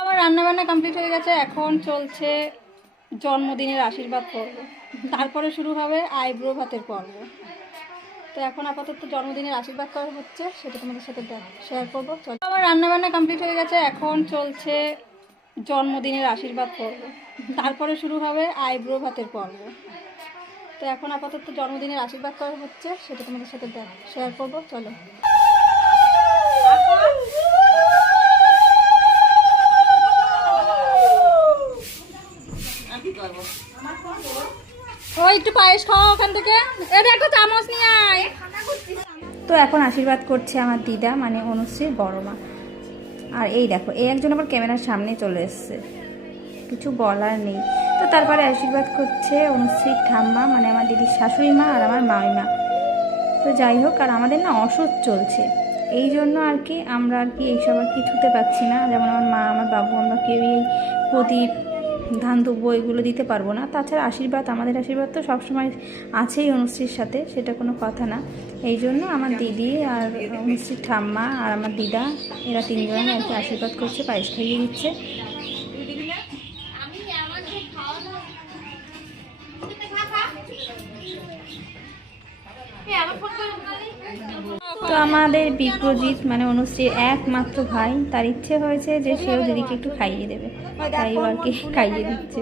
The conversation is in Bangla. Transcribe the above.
আমার রান্নাবান্না কমপ্লিট হয়ে গেছে, এখন চলছে জন্মদিনের আশীর্বাদ পর্ব, তারপরে শুরু হবে আইব্রো ভাতের পর্ব। তো এখন আপাতত জন্মদিনের আশীর্বাদ করা হচ্ছে, সেটা তোমাদের সাথে শেয়ার করবো। চলো, আমার রান্নাবান্না কমপ্লিট হয়ে গেছে, এখন চলছে জন্মদিনের আশীর্বাদ পর্ব, তারপরে শুরু হবে আইব্রো ভাতের পর্ব। তো এখন আপাতত জন্মদিনের আশীর্বাদ করা হচ্ছে, সেটা তোমাদের সাথে শেয়ার করবো। চলো, ওই একটু পায়েস খাও ওখান থেকে, এটা একটা চামচ নিয়ে আয়। তো এখন আশীর্বাদ করছে আমার দিদা, মানে অনুশ্রীর বড় মা। আর এই দেখো, এই একজন আবার ক্যামেরার সামনে চলে এসছে, কিছু বলার নেই। তো তারপরে আশীর্বাদ করছে অনুশ্রীর ঠাম্মা, মানে আমার দিদির শাশুড়ি মা আর আমার মামিমা। তো যাই হোক, আর আমাদের না অসুখ চলছে, এই জন্য আর কি আমরা আর কি এইসব আর কি ছুতে পারছি না। যেমন আমার মা, আমার বাবু, আমরা কেউই এই প্রদীপ, ধান দুব্য এগুলো দিতে পারবো না। তাছাড়া আশীর্বাদ, আমাদের আশীর্বাদ তো সবসময় আছেই অনুশ্রীর সাথে, সেটা কোনো কথা না। এই জন্য আমার দিদি আর অনুশ্রীর ঠাম্মা আর আমার দিদা, এরা তিনজনে আর কি আশীর্বাদ করছে, পায়েস খাইয়ে দিচ্ছে। তো আমাদের বিপ্রজিৎ, মানে অনুশ্রীর একমাত্র ভাই, তার ইচ্ছে হয়েছে যে সেও দিদিকে একটু খাইয়ে দেবে, তাই আর কি খাইয়ে দিচ্ছে।